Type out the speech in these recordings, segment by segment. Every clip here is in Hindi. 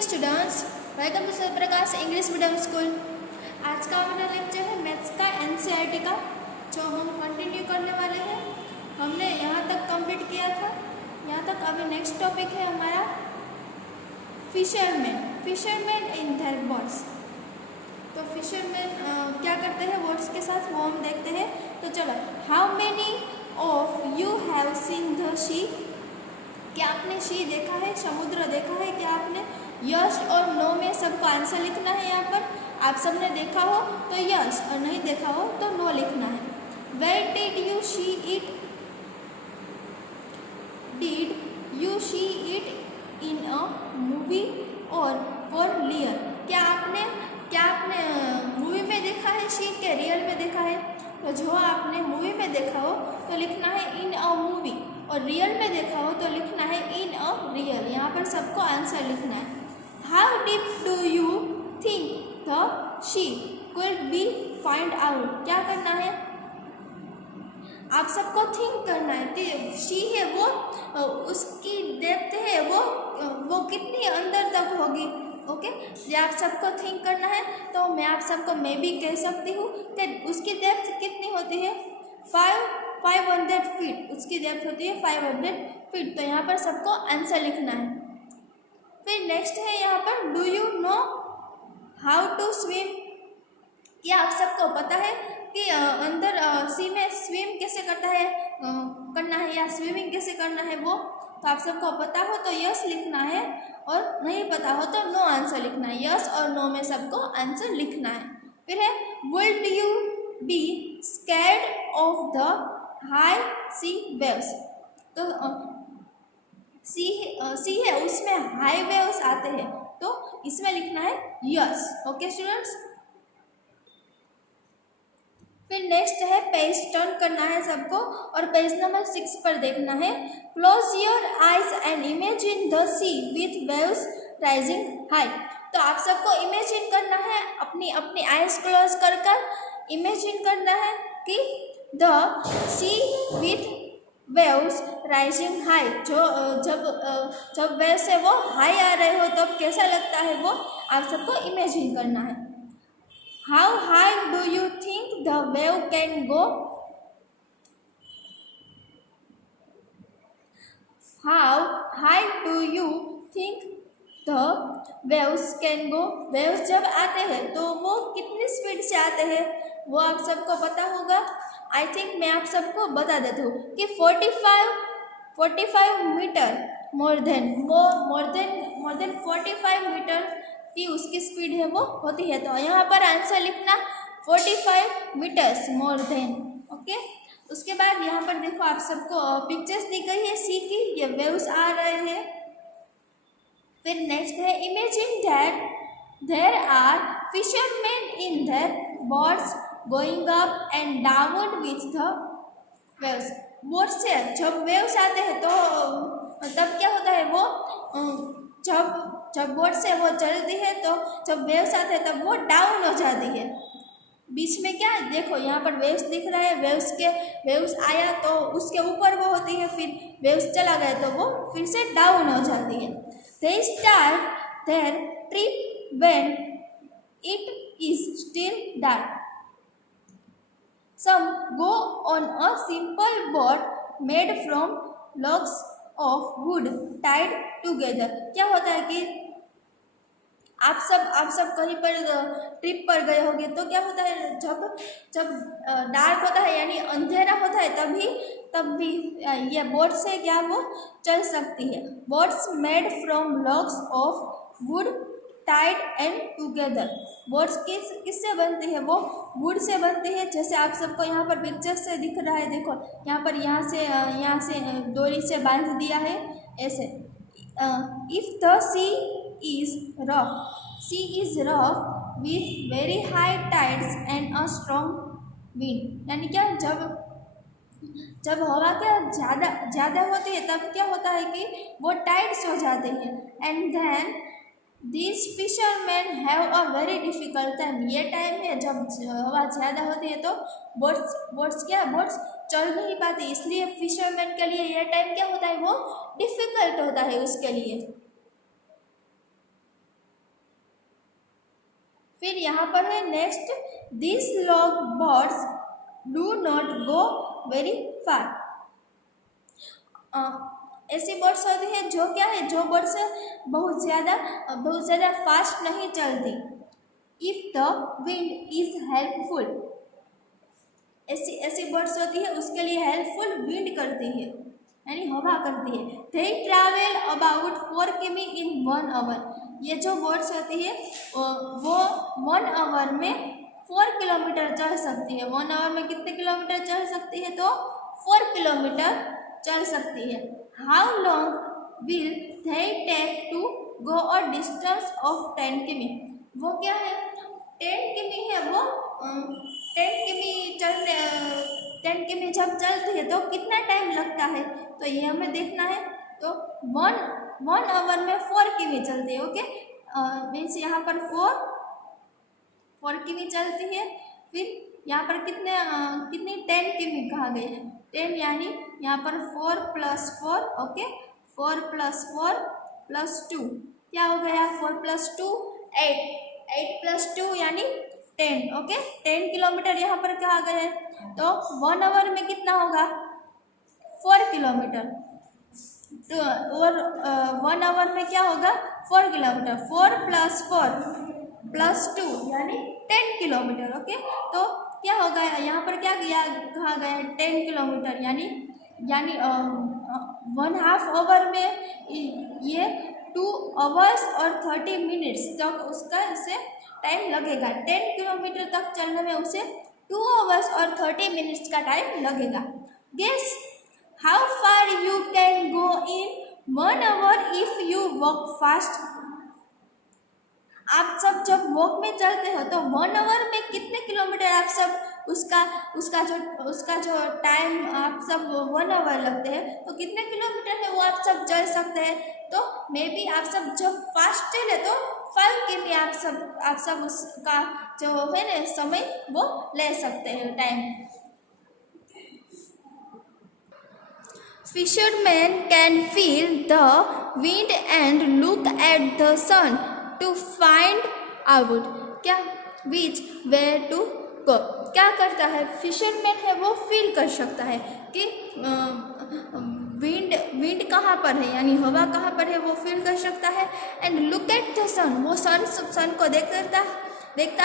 Morning students, welcome to sir Prakash English medium school. आज का हमारा लेक्चर है मैथ्स का एनसीईआरटी का, जो हम कंटिन्यू करने वाले हैं। हमने यहाँ तक कंप्लीट किया था, यहाँ तक। अभी नेक्स्ट टॉपिक है हमारा फिशरमैन इन देयर बोट्स। तो फिशरमैन क्या करते हैं बोट्स के साथ, वो हम देखते हैं। तो चलो, how many of you have seen the sea? क्या आपने सी देखा है, समुद्र देखा है? क्या आपने? यस और नो में सबको आंसर लिखना है। यहाँ पर आप सबने देखा हो तो यस, और नहीं देखा हो तो नो लिखना है। Where did you see it? Did you see it in a movie or for real? क्या आपने मूवी में देखा है सी के रियल में देखा है? तो जो आपने मूवी में देखा हो तो लिखना है इन अ मूवी, और रियल में देखा हो तो लिखना है इन अ रियल। यहाँ पर सबको आंसर लिखना है। How deep do you think the sea could be find out? क्या करना है? आप सबको थिंक करना है कि सी है वो, उसकी डेप्थ है वो कितनी अंदर तक होगी। ओके, ये आप सबको थिंक करना है। तो मैं आप सबको मैं भी कह सकती हूँ कि उसकी डेप्थ कितनी होती है? 500 फीट उसकी डेप्थ होती है, 500 फीट। तो यहाँ पर सबको आंसर लिखना है। फिर नेक्स्ट है यहाँ पर, do you know how to swim? क्या आप सबको पता है कि अंदर सी में स्विम कैसे करना है या स्विमिंग कैसे करना है वो? तो आप सबको पता हो तो यस लिखना है, और नहीं पता हो तो नो आंसर लिखना है। यस और नो में सबको आंसर लिखना है। फिर है, would you be scared of the high sea waves? तो सी है, उसमें हाई वेव्स आते हैं, तो इसमें लिखना है यस। ओके स्टूडेंट्स, फिर नेक्स्ट है पेज टर्न करना है सबको, और पेज नंबर 6 पर देखना है। Close your eyes and imagine the sea with waves rising high. तो आप सबको इमेजिन करना है, अपनी आइज क्लोज कर इमेजिन करना है कि the sea with waves rising high. जब वेव्स है वो हाई आ रहे हो तब कैसा लगता है वो आप सबको इमेजिन करना है। How high do you think the wave can go? How high do you think the waves can go? Waves जब आते हैं तो वो कितनी स्पीड से आते हैं वो आप सबको पता होगा। आई थिंक मैं आप सबको बता देती हूँ कि 45 मीटर मोर देन 45 मीटर की उसकी स्पीड है वो होती है। तो यहाँ पर आंसर लिखना 45 मीटर्स मोर देन। ओके, उसके बाद यहाँ पर देखो आप सबको पिक्चर्स दी गई है सी की, ये वेव्स आ रहे हैं। फिर नेक्स्ट है, imagine that there are fishermen in their boats going up and down with the waves. Boat से जब वेव्स आते हैं तो तब क्या होता है वो, जब बोट से वो चलती है तो जब वेव्स आते हैं तब वो डाउन हो जाती है। बीच में क्या देखो, यहाँ पर वेव्स दिख रहा है, वेव्स आया तो उसके ऊपर वो होती है, फिर वेव्स चला गया तो वो फिर से डाउन हो जाती है। They start their trip when it is still dark. Some go on a simple boat made from logs of wood tied together. क्या होता है कि आप सब कहीं पर ट्रिप पर गए होंगे तो क्या होता है, जब डार्क होता है यानी अंधेरा होता है तब भी ये बोट से क्या वो चल सकती है। Boats made from logs of wood tied and together. Boats किससे बनती है? वो वुड से बनती है, जैसे आप सबको यहाँ पर पिक्चर से दिख रहा है। देखो यहाँ से डोरी से बांध दिया है ऐसे। If the sea is rough with very high tides and a strong wind। यानी क्या, जब हवा क्या ज़्यादा होती है तब क्या होता है कि वो टाइड्स हो जाते हैं। And then this fisherman have a very difficult time. ये टाइम है जब हवा ज़्यादा होती है तो बोट्स चल नहीं पाती, इसलिए फिशरमैन के लिए ये टाइम क्या होता है वो डिफ़िकल्ट होता है उसके लिए। फिर यहाँ पर है next, this log birds do not go very far. ऐसी बर्ड्स होती है जो क्या है, जो बर्ड्स बहुत ज़्यादा फास्ट नहीं चलती। If the wind is helpful, ऐसी बर्ड्स होती है उसके लिए हेल्पफुल विंड करती है, यानी हवा करती है। दे ट्रैवल अबाउट 4 किमी इन 1 आवर। ये जो बर्ड्स होती है वो 1 आवर में 4 किलोमीटर चल सकती है। 1 आवर में कितने किलोमीटर चल सकती है, तो 4 किलोमीटर चल सकती है। How long will they take to go a distance of 10 किमी। वो क्या है, 10 किमी है, वो 10 किमी चलने 10 किमी जब चलती है तो कितना टाइम लगता है, तो ये हमें देखना है। तो 1 आवर में 4 किमी चलती है। ओके, मीन्स यहाँ पर 4 किमी चलती है। फिर यहाँ पर कितनी 10 किमी कहा गई है, 10 यानी यहाँ पर 4 + 4, ओके, 4 + 4 + 2 क्या हो गया, 4 + 2 8, 8 + 2 यानी 10, ओके। 10 किलोमीटर यहाँ पर कहा गया है, तो 1 आवर में कितना होगा, 4 किलोमीटर। तो और 1 आवर में क्या होगा, 4 किलोमीटर। 4 + 4 + 2 यानी 10 किलोमीटर, ओके। तो क्या होगा यहाँ पर, क्या कहा गया है, 10 किलोमीटर यानी 1/2 आवर में ये 2 आवर्स और 30 मिनट्स तक उसका उसे टाइम लगेगा। 10 किलोमीटर तक चलने में उसे 2 आवर्स और 30 मिनट्स का टाइम लगेगा। Guess how far you can go in 1 hour if you walk fast. आप सब जब वॉक में चलते हो तो 1 आवर में कितने किलोमीटर आप सब उसका जो टाइम आप सब 1 आवर लगते हैं, तो कितने किलोमीटर है वो आप सब चल सकते हैं। तो मे बी आप सब जब फास्ट चले तो 5 किमी आप सब उसका जो है ना समय वो ले सकते हैं, time. Fishermen can feel the wind and look at the sun to find out क्या which way to go। क्या करता है फिशरमैन है, वो फील कर सकता है कि विंड कहाँ पर है, यानी हवा कहाँ पर है, वो फील कर सकता है। And look at the sun, वो सन को देखता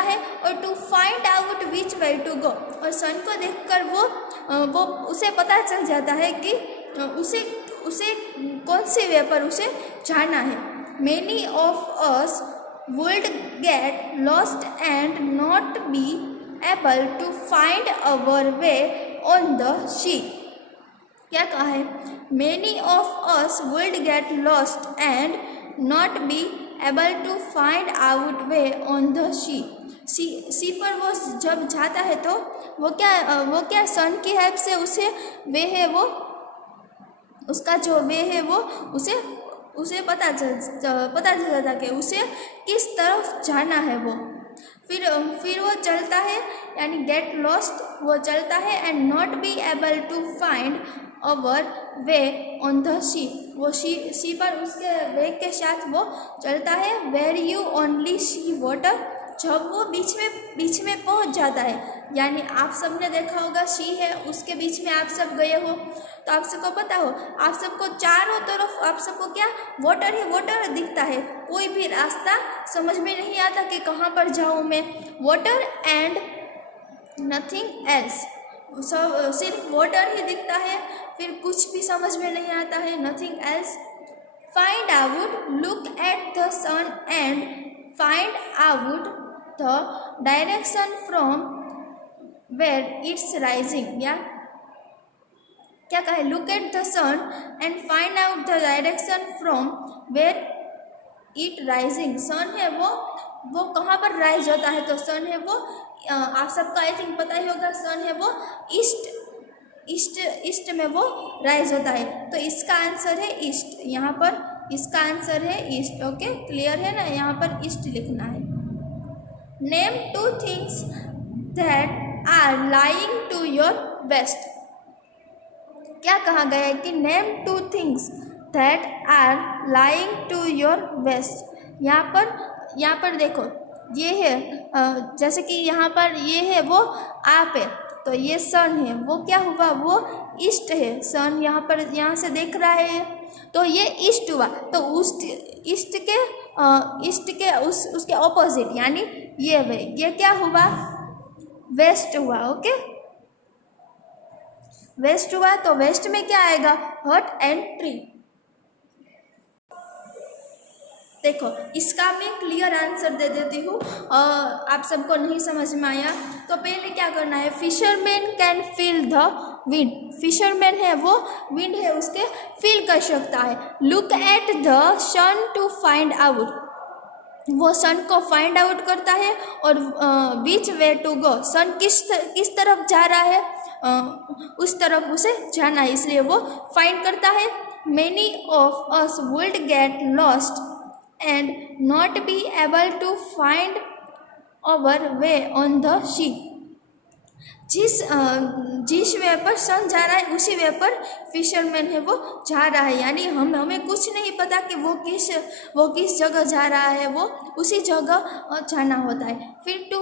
है। और to find out which way to go, और सन को देखकर वो उसे पता चल जाता है कि उसे कौन से वे पर उसे जाना है। Many of us would get lost and not be able to find our way on the sea. क्या कहा है, many of us would get lost and not be able to find out way on the sea पर वो जब जाता है तो वो क्या सन की हेल्प से उसे वे है वो उसका जो वे है वो उसे पता चल जाता कि उसे किस तरफ जाना है। वो फिर वो चलता है, यानी गेट लॉस्ट, वो चलता है। And not be able to find our way on the sea, वो सी पर उसके वे के साथ वो चलता है। Where you only see water, जब वो बीच में पहुंच जाता है, यानी आप सब ने देखा होगा सी है, उसके बीच में आप सब गए हो तो आप सबको पता हो, आप सबको चारों तरफ आप सबको क्या वाटर ही वाटर दिखता है, कोई भी रास्ता समझ में नहीं आता कि कहाँ पर जाऊँ मैं। वाटर एंड नथिंग एल्स, सब सिर्फ वाटर ही दिखता है, फिर कुछ भी समझ में नहीं आता है, nothing else. Find out, look at the sun and find out the direction from where it's rising. या क्या कहे, look at the sun and find out the direction from where it rising. Sun है वो कहाँ पर राइज होता है, तो सन है वो आप सबका आई थिंक पता ही होगा, सन है वो ईस्ट में वो राइज होता है, तो इसका आंसर है ईस्ट। यहाँ पर इसका आंसर है ईस्ट। ओके, क्लियर है ना, यहाँ पर ईस्ट लिखना है। Name 2 things that are lying to your west. क्या कहा गया है कि name 2 things that are lying to your west. यहाँ पर देखो ये है जैसे कि यहाँ पर ये है वो आप है, तो ये सन है, वो क्या हुआ, वो ईस्ट है। सन यहाँ पर यहाँ से देख रहा है तो ये ईस्ट हुआ, तो उस ईस्ट के उसके ऑपोजिट यानी ये क्या हुआ, वेस्ट हुआ। ओके, वेस्ट हुआ, तो वेस्ट में क्या आएगा, हट एंड ट्री। देखो इसका मैं क्लियर आंसर दे देती हूँ, आप सबको नहीं समझ में आया तो पहले क्या करना है, fisherman can feel the wind. Fisherman है वो विंड है उसके फील कर सकता है। Look at the sun to find out, वो सन को फाइंड आउट करता है और विच वे टू गो, सन किस तरफ जा रहा है, उस तरफ उसे जाना है, इसलिए वो फाइंड करता है। Many of us would get lost and not be able to find our way on the sea। जिस वे पर सन जा रहा है उसी वे पर फिशरमैन है वो जा रहा है, यानी हमें कुछ नहीं पता कि वो किस जगह जा रहा है, वो उसी जगह जाना होता है। फिर to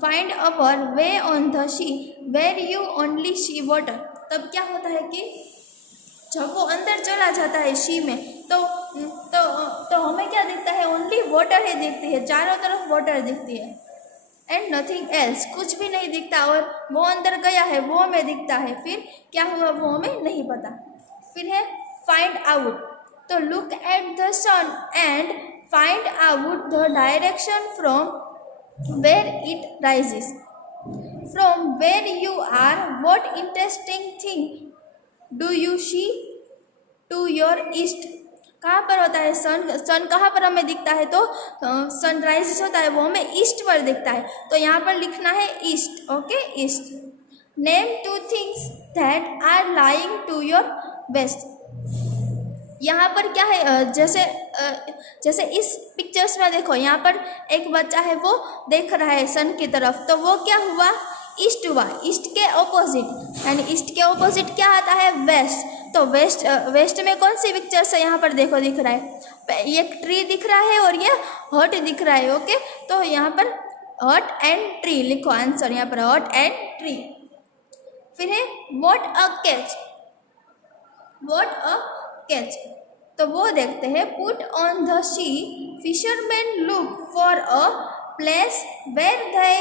find our way on the sea where you only see water, तब क्या होता है कि जब वो अंदर चला जाता है सी में तो हमें क्या दिखता है, ओनली वाटर ही दिखती है, चारों तरफ वाटर दिखती है एंड नथिंग एल्स, कुछ भी नहीं दिखता, और वो अंदर गया है वो हमें दिखता है, फिर क्या हुआ वो हमें नहीं पता। फिर है फाइंड आउट, तो look at the sun and find out the direction from where it rises, from where you are what interesting thing do you see to your east, कहाँ पर होता है सन कहाँ पर हमें दिखता है, तो सनराइज होता है वो हमें ईस्ट पर दिखता है, तो यहाँ पर लिखना है east. Okay, east. Name two things that are lying to your west, यहाँ पर क्या है, जैसे इस पिक्चर्स में देखो, यहाँ पर एक बच्चा है वो देख रहा है सन की तरफ, तो वो क्या हुआ, ईस्ट हुआ। ईस्ट के ऑपोजिट यानी ईस्ट के ऑपोजिट क्या आता है, वेस्ट, तो वेस्ट में कौन सी पिक्चर्स है, यहाँ पर देखो दिख रहा है, ये ट्री दिख रहा है और ये हट दिख रहा है। ओके, तो यहाँ पर हट एंड ट्री लिखो आंसर, यहाँ पर हट एंड ट्री। फिर है what a catch, what a catch, तो वो देखते हैं put on the sea fisherman look for a place where they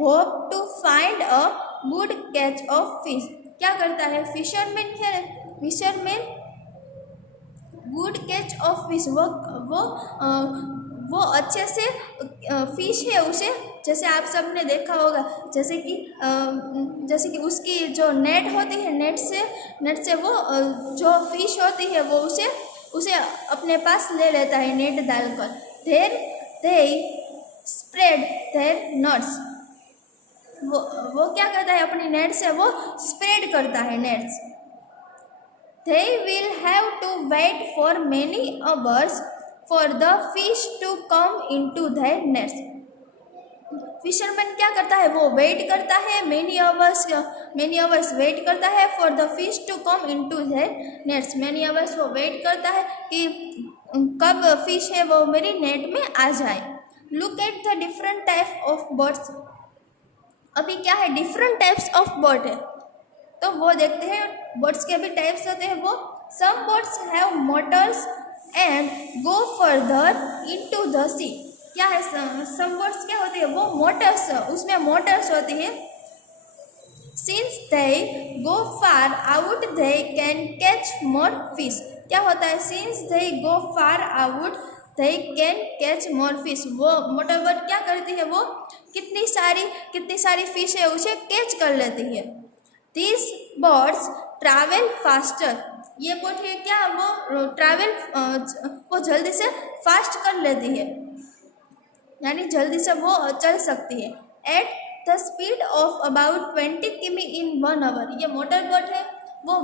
hope to find a good catch of fish, क्या करता है fisherman good catch of fish, वो अच्छे से फिश है उसे, जैसे आप सब ने देखा होगा, जैसे कि उसकी जो नेट होती है, नेट से वो जो फिश होती है वो उसे अपने पास ले लेता है नेट डालकर। दे स्प्रेड देयर नट्स, वो क्या करता है, अपनी नेट से वो स्प्रेड करता है nets. They will have to wait for many hours for the fish to come into their nets। Fisherman क्या करता है, वो वेट करता है, मेनी आवर्स वेट करता है for the fish to come into their nets, many hours वो वेट करता है कि कब फिश है वो मेरी नेट में आ जाए। Look at the different type of birds, अभी क्या है, डिफरेंट टाइप्स ऑफ बर्ड है, तो वो देखते हैं बर्ड्स के भी टाइप्स होते हैं वो। Some birds have motors and go further into the sea, क्या है, सम बर्ड्स क्या होती है, वो मोटर्स, उसमें मोटर्स होती है। Since they go far out they can catch more fish, क्या होता है, since they go far out they can catch more fish, वो मोटर बर्ड क्या करती है, वो कितनी सारी फिश है उसे कैच कर लेती है। These birds travel faster, ये बर्ड है क्या, वो ट्रैवल वो जल्दी से फास्ट कर लेती है, यानी जल्दी से वो चल सकती है। At the speed of about 20 किमी इन 1 आवर, ये मोटर बर्ड है वो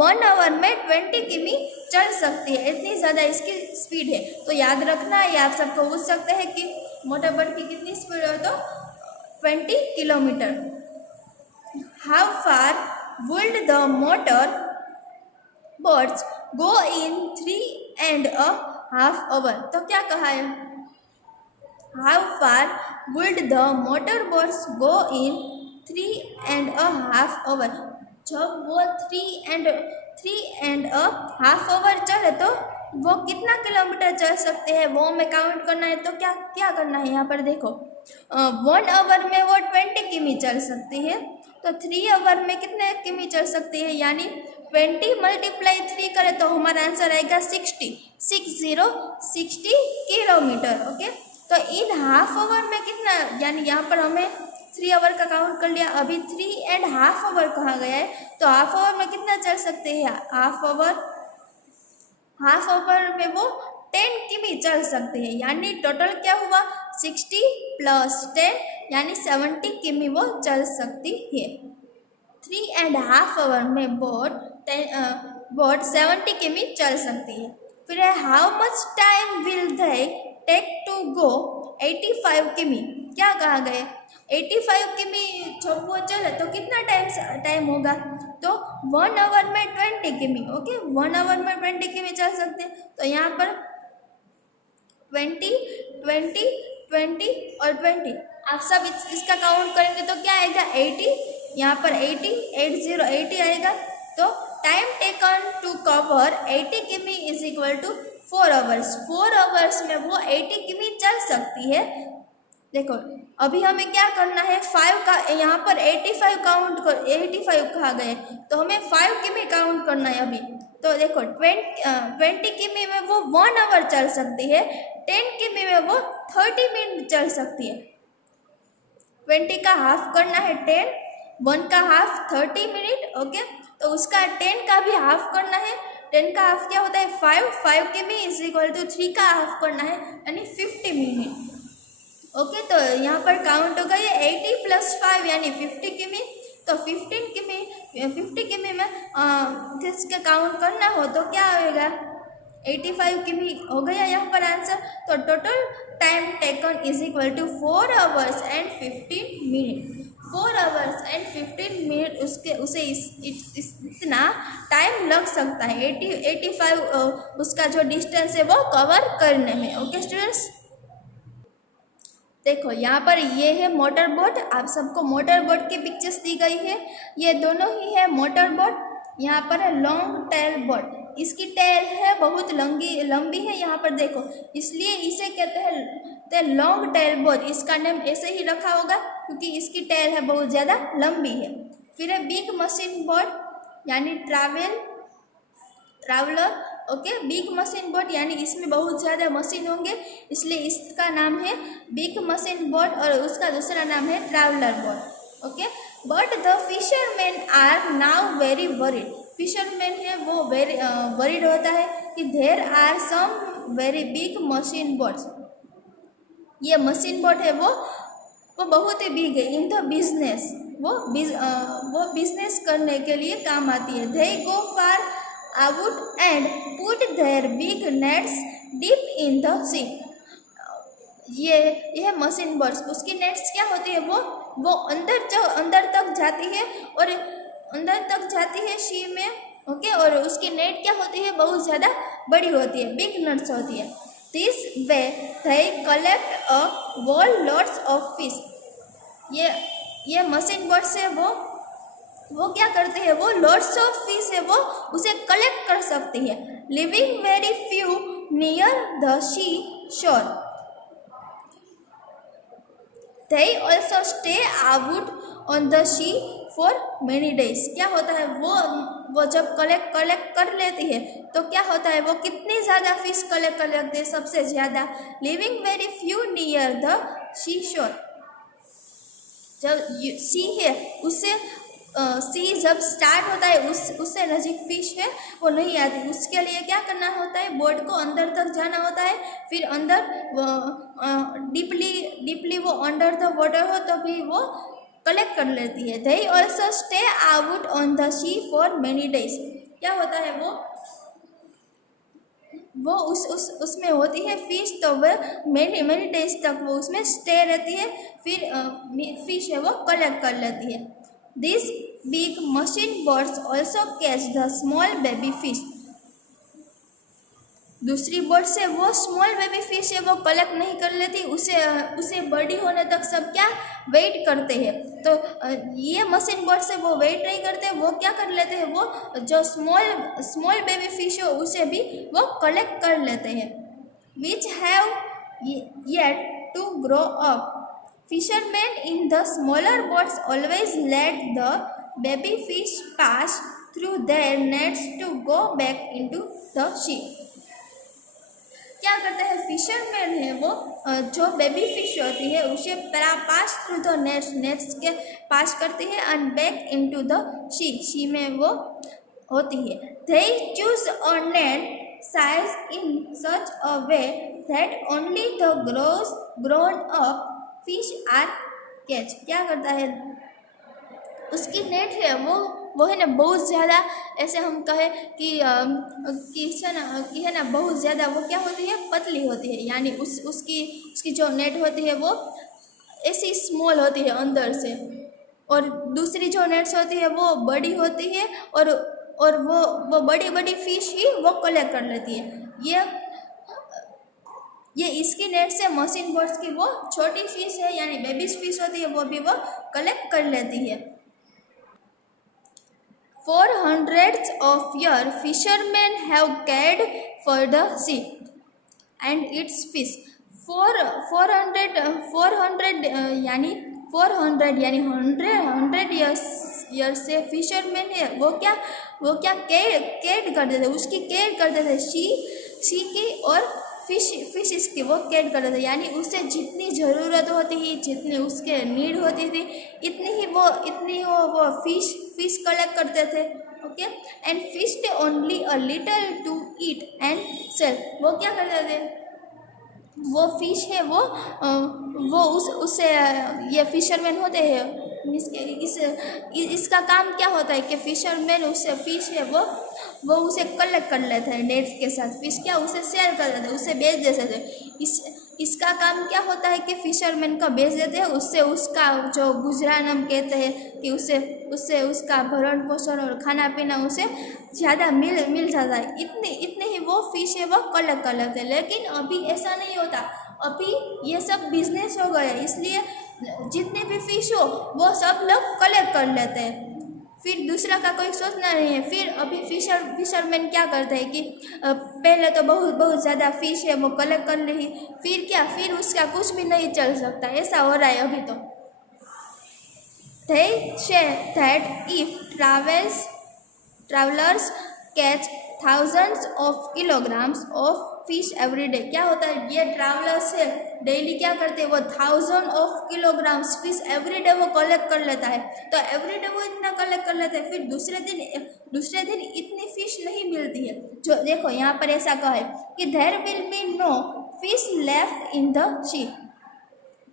1 आवर में 20 किमी चल सकती है, इतनी ज़्यादा इसकी स्पीड है। तो याद रखना, ये आप सबको पूछ सकते हैं कि मोटर बर्ड की कितनी स्पीड है, तो 20 kilometre. How far would the motor birds go in 3 and a half hour. तो क्या कहा है, how far would the motor boats go in 3.5 hour. जब वो three and a half hour चले तो वो कितना किलोमीटर चल सकते हैं, वो हमें काउंट करना है। तो क्या क्या करना है, यहाँ पर देखो 1 आवर में वो 20 किमी चल सकती है, तो 3 आवर में कितने किमी चल सकती है, यानी 20 × 3 करें तो हमारा आंसर आएगा 60 किलोमीटर। ओके, तो इन हाफ आवर में कितना, यानी यहाँ पर हमें 3 आवर का काउंट कर लिया, अभी 3.5 आवर कहा गया है, तो हाफ आवर में कितना चल सकते हैं, हाफ आवर में वो 10 किमी चल सकते हैं, यानी टोटल क्या हुआ 60 + 10 यानी 70 किमी वो चल सकती है। 3.5 आवर में बोट 70 किमी चल सकती है। फिर है how much time will they take to go 85 किमी। क्या कहा गया, 85 किमी जब वो चले तो कितना टाइम होगा, तो 1 आवर में 20 किमी। ओके, 1 आवर में 20 किमी चल सकते हैं, तो यहाँ पर 20 20 20 और 20 आप सब इसका काउंट करेंगे तो क्या आएगा 80, यहाँ पर 80 आएगा। तो टाइम टेकन टू कवर 80 किमी is equal to 4 hours. 4 hours में वो 80 किमी चल सकती है। देखो अभी हमें क्या करना है, 5 का यहाँ पर 85 काउंट कर, 85 कहा गया तो हमें 5 किमी काउंट करना है अभी। तो देखो 20 किमी में वो 1 आवर चल सकती है, 10 किमी में वो 30 मिनट चल सकती है। 20 का हाफ करना है 10, 1 का हाफ 30 मिनट। ओके, तो उसका 10 का भी हाफ करना है, 10 का हाफ क्या होता है 5 किमी इज इक्वल टू 3 का हाफ करना है यानी 50 मिनट। ओके, तो यहाँ पर काउंट हो गई 80 + 5 यानी 50 किमी। तो 50 किमी में जिसका काउंट करना हो तो क्या आएगा 85 किमी हो गया यहाँ पर आंसर। तो total time taken is equal to 4 hours and 15 minute. 4 hours and 15 minute उसे इतना टाइम लग सकता है 85 उसका जो डिस्टेंस है वो कवर करने में। ओके स्टूडेंट्स, देखो यहाँ पर ये है मोटर बोट, आप सबको मोटर बोट की पिक्चर्स दी गई है, ये दोनों ही है मोटर बोट। यहाँ पर है लॉन्ग टेल बोट, इसकी टेल है बहुत लंबी है यहाँ पर देखो, इसलिए इसे कहते हैं लॉन्ग टेल बोट। इसका नेम ऐसे ही रखा होगा क्योंकि इसकी टेल है बहुत ज़्यादा लंबी है। फिर है बिग मशीन बोट यानी traveller. Okay, big machine boat यानी इसमें बहुत ज़्यादा मशीन होंगे इसलिए इसका नाम है बिग मशीन बोट और उसका दूसरा नाम है traveller boat. Okay, but the fisherman are now very worried. Fisherman है वो वेरी वरीड होता है कि there are some very big machine boats. ये मशीन बोट है वो बहुत ही बिग है इन द बिजनेस, वो बिजनेस करने के लिए काम आती है। They go far out and put their big nets deep in the sea. ये मशीन बोट्स, उसकी नेट्स क्या होती है वो अंदर तक जाती है और अंदर तक जाती है सी में। ओके, और उसकी नेट क्या होती है बहुत ज़्यादा बड़ी होती है, बिग नेट्स होती है। This way they collect a wall lots of fish. ये मशीन बोट्स है वो क्या करते हैं, वो लॉट्स ऑफ फिश है वो उसे कलेक्ट कर सकती है। Living very few near the sea shore, they also stay out on the sea for many days. क्या होता है वो जब कलेक्ट कर लेती है तो क्या होता है वो कितनी ज़्यादा फिश कलेक्ट कर लेते हैं, सबसे ज़्यादा। Living very few near the sea shore, जब सी है उससे सी जब स्टार्ट होता है उससे नज़दीक फिश है वो नहीं आती। उसके लिए क्या करना होता है, बोट को अंदर तक जाना होता है, फिर अंदर डीपली वो अंडर द वाटर हो तो भी वो कलेक्ट कर लेती है। They also stay out on the sea for many days. क्या होता है वो उसमें होती है फिश, तो वह मेनी डेज तक वो उसमें स्टे रहती है, फिर फिश है वो कलेक्ट कर लेती है। This big machine boats also catch the small baby fish. दूसरी बोट से वो स्मॉल बेबी फिश है वो कलेक्ट नहीं कर लेती, उसे उसे बड़ी होने तक सब क्या वेट करते हैं। तो ये मशीन बोट से वो वेट नहीं करते, वो क्या कर लेते हैं, वो जो स्मॉल बेबी फिश हो उसे भी वो कलेक्ट कर लेते हैं। Which have yet to grow up, fishermen in the smaller boats always let the baby fish pass through their nets to go back into the sea. क्या करते हैं फिशरमैन है वो जो बेबी फिश होती है उसे पास थ्रू द नेट्स के पास करती है and back into the sea में वो होती है। They choose a net size in such a way that only the grown up fish are catch. क्या करता है उसकी नेट है वो है ना बहुत ज़्यादा, ऐसे हम कहें कि है ना बहुत ज़्यादा वो क्या होती है पतली होती है, यानी उसकी जो नेट होती है वो ऐसी स्मॉल होती है अंदर से, और दूसरी जो नेट्स होती है वो बड़ी होती है और वो बड़ी बड़ी फिश ही वो कलेक्ट कर लेती है। ये इसकी नेट से मशीन बोट्स की वो छोटी फिश है यानी बेबीज फिश होती है वो भी वो कलेक्ट कर लेती है। For hundreds of years, fishermen have cared for the sea and its fish. 400 यानी 100 years से फिशरमैन है वो क्या केयर करते थे, उसकी केयर करते थे सी की और फिशेस की वो केयर करते थे, यानी उससे जितनी ज़रूरत होती थी जितनी उसके नीड होती थी इतनी वो फिश कलेक्ट करते थे। Okay and fished only a little to eat and sell. वो क्या करते थे वो फिश है वो उससे ये फिशरमैन होते हैं इसका काम क्या होता है कि फिशरमैन उससे फिश है वो उसे कलेक्ट कर लेते हैं नेट्स के साथ, फिश क्या उसे सेल कर देते हैं, उसे बेच देते थे। इसका काम क्या होता है कि फिशरमैन को बेच देते हैं, उससे उसका जो गुजरान हम कहते हैं कि उससे उसका भरण पोषण और खाना पीना उसे ज़्यादा मिल जाता है। इतने ही वो फिश है वो कलेक्ट कर लेते हैं। लेकिन अभी ऐसा नहीं होता, अभी ये सब बिजनेस हो गया, इसलिए जितने भी फिश हो वो सब लोग कलेक्ट कर लेते हैं, फिर दूसरा का कोई सोचना नहीं है। फिर अभी फिशरमैन क्या करते हैं कि पहले तो बहुत ज़्यादा फिश है वो कलेक्ट कर ली, फिर उसका कुछ भी नहीं चल सकता, ऐसा हो रहा है अभी तो। They say that if travelers catch thousands of kilograms of fish every day, क्या होता है ये ट्रैवलर्स है डेली क्या करते हैं वो 1000 of kilograms fish every day वो कलेक्ट कर लेता है। तो एवरी डे वो इतना कलेक्ट कर लेता है, फिर दूसरे दिन इतनी फिश नहीं मिलती है। जो देखो यहाँ पर ऐसा कहा है कि there will be no fish left in the sea,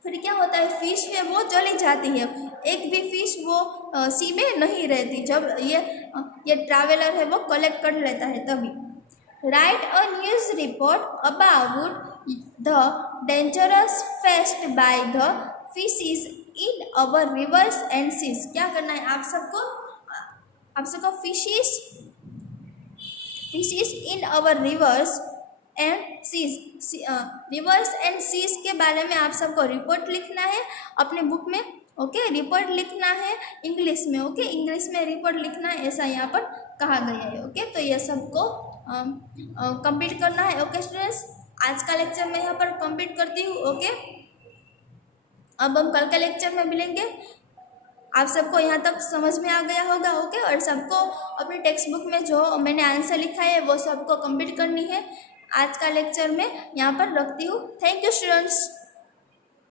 फिर क्या होता है फिश है वो चली जाती है, एक भी फिश वो सी में नहीं रहती जब ये ट्रैवलर है वो कलेक्ट कर लेता है तभी। Write a news report about the dangerous faced by the fishes in our rivers and seas. क्या करना है आप सबको fishes in our rivers and seas, rivers and seas के बारे में आप सबको रिपोर्ट लिखना है अपने बुक में। ओके रिपोर्ट लिखना है इंग्लिश में, ओके इंग्लिश में रिपोर्ट लिखना है, ऐसा यहाँ पर कहा गया है। ओके तो ये सबको कंप्लीट करना है। ओके स्टूडेंट्स आज का लेक्चर मैं यहाँ पर कंप्लीट करती हूँ। ओके अब हम कल के लेक्चर में मिलेंगे। आप सबको यहाँ तक समझ में आ गया होगा। ओके और सबको अपनी टेक्स्ट बुक में जो मैंने आंसर लिखा है वो सबको कंप्लीट करनी है। आज का लेक्चर में यहाँ पर रखती हूँ। Thank you students.